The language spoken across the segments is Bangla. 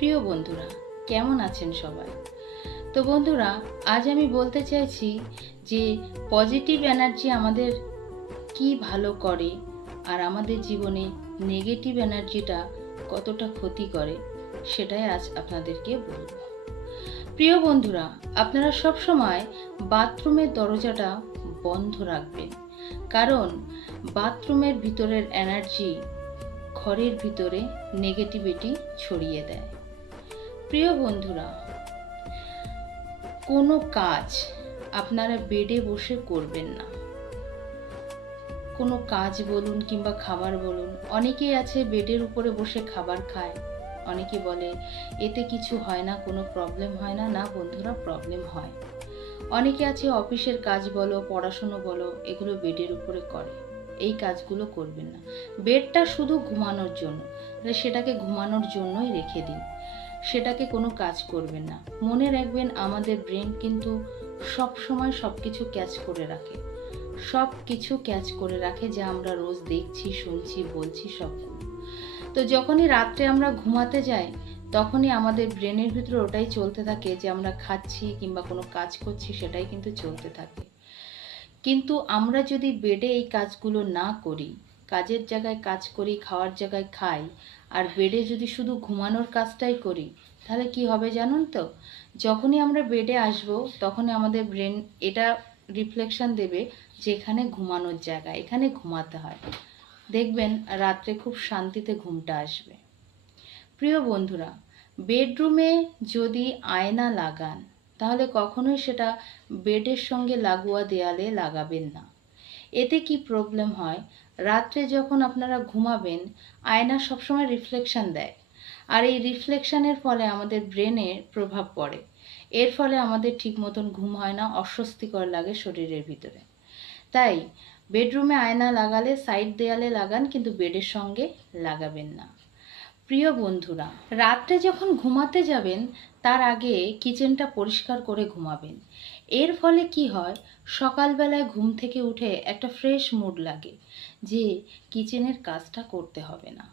প্রিয় বন্ধুরা, কেমন আছেন সবাই? তো বন্ধুরা, আজ আমি বলতে চাইছি যে পজিটিভ এনার্জি আমাদের কি ভালো করে আর আমাদের জীবনে নেগেটিভ এনার্জিটা কতটা ক্ষতি করে সেটাই আজ আপনাদেরকে বলবো। প্রিয় বন্ধুরা, আপনারা সব সময় বাথরুমের দরজাটা বন্ধ রাখবেন, কারণ বাথরুমের ভিতরের এনার্জি ঘরের ভিতরে নেগেটিভিটি ছড়িয়ে দেয়। প্রিয় বন্ধুরা, কোনো কাজ আপনারা বেডে বসে করবেন না। কোনো কাজ বলুন কিংবা খাবার বলুন, অনেকেই আছে বেডের উপরে বসে খাবার খায়। অনেকে বলে এতে কিছু হয় না, কোনো প্রবলেম হয় না। না বন্ধুরা, প্রবলেম হয়। অনেকে আছে অফিসের কাজ বলো, পড়াশুনো বলো, এগুলো বেডের উপরে করে। এই কাজগুলো করবেন না। বেডটা শুধু ঘুমানোর জন্য, সেটাকে ঘুমানোর জন্যই রেখে দিন। সেটাকে কোনো কাজ করবেন না। মনে রাখবেন, আমাদের ব্রেন কিন্তু সব সময় সব কিছু ক্যাচ করে রাখে। সব কিছু ক্যাচ করে রাখে যা আমরা রোজ দেখছি, শুনছি, বলছি সবগুলো। তো যখনই রাত্রে আমরা ঘুমাতে যাই, তখনই আমাদের ব্রেনের ভিতরে ওটাই চলতে থাকে যে আমরা খাচ্ছি কিংবা কোনো কাজ করছি, সেটাই কিন্তু চলতে থাকে। কিন্তু আমরা যদি বেডে এই কাজগুলো না করি, কাজের জায়গায় কাজ করি, খাওয়ার জায়গায় খাই, আর বেডে যদি শুধু ঘুমানোর কাজটাই করি, তাহলে কি হবে জানুন তো? যখনই আমরা বেডে আসবো, তখনই আমাদের ব্রেন এটা রিফ্লেকশন দেবে যে এখানে ঘুমানোর জায়গা, এখানে ঘুমাতে হয়। দেখবেন রাত্রে খুব শান্তিতে ঘুমটা আসবে। প্রিয় বন্ধুরা, বেডরুমে যদি আয়না লাগান, তাহলে কখনোই সেটা বেডের সঙ্গে লাগোয়া দেয়ালে লাগাবেন না। এতে কি প্রবলেম হয়, রাত্রে যখন আপনারা ঘুমাবেন, আয়না সবসময় রিফ্লেকশন দেয়, আর এই রিফ্লেকশনের ফলে আমাদের ব্রেনে প্রভাব পড়ে। এর ফলে আমাদের ঠিক মতন ঘুম হয় না, অস্বস্তিকর লাগে শরীরের ভিতরে। তাই বেডরুমে আয়না লাগালে সাইড দেয়ালে লাগান, কিন্তু বেডের সঙ্গে লাগাবেন না। প্রিয় বন্ধুরা, রাত্রে যখন ঘুমাতে যাবেন, তার আগে কিচেনটা পরিষ্কার করে ঘুমাবেন। এর ফলে কি হয়, সকালবেলায় ঘুম থেকে উঠে একটা ফ্রেশ মুড লাগে যে কিচেনের কাজটা করতে হবে না।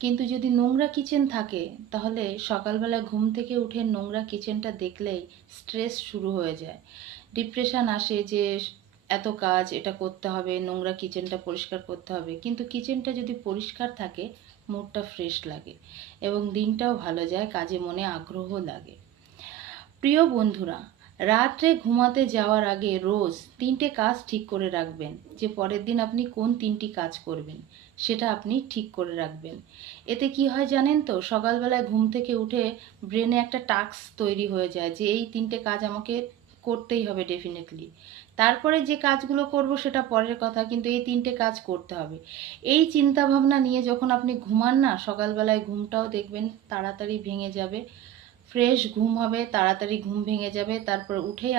কিন্তু যদি নোংরা কিচেন থাকে, তাহলে সকালবেলা ঘুম থেকে উঠে নোংরা কিচেনটা দেখলেই স্ট্রেস শুরু হয়ে যায়। ডিপ্রেশন আসে যে এত কাজ, এটা করতে হবে, নোংরা কিচেনটা পরিষ্কার করতে হবে। কিন্তু কিচেনটা যদি পরিষ্কার থাকে, মুডটা ফ্রেশ লাগে এবং দিনটাও ভালো যায়, কাজে মনে আগ্রহ লাগে। প্রিয় বন্ধুরা, রাত্রে ঘুমাতে যাওয়ার আগে রোজ 3টে কাজ ঠিক করে রাখবেন, যে পরের দিন আপনি কোন 3টি কাজ করবেন সেটা আপনি ঠিক করে রাখবেন। এতে কি হয় জানেন তো, সকালবেলায় ঘুম থেকে উঠে ব্রেনে একটা টাস্ক তৈরি হয়ে যায় যে এই 3টে কাজ আমাকে করতেই হবে ডেফিনেটলি। তারপরে যে কাজগুলো করব সেটা পরের কথা, কিন্তু এই 3টে কাজ করতে হবে। এই চিন্তা ভাবনা নিয়ে যখন আপনি ঘুমান না, সকালবেলায় ঘুমটাও দেখবেন তাড়াতাড়ি ভেঙে যাবে, ফ্রেশ ঘুম হবে, তাড়াতাড়ি ঘুম ভেঙে যাবে। তারপর উঠেই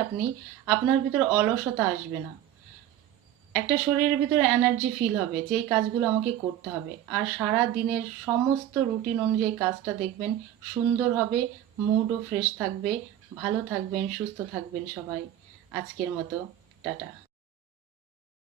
আপনার ভিতরে অলসতা আসবে না, একটা শরীরের ভিতরে এনার্জি ফিল হবে যে এই কাজগুলো আমাকে করতে হবে। আর সারা দিনের সমস্ত রুটিন অনুযায়ী কাজটা দেখবেন সুন্দর হবে, মুডও ফ্রেশ থাকবে। ভালো থাকবেন, সুস্থ থাকবেন সবাই। আজকের মতো টাটা।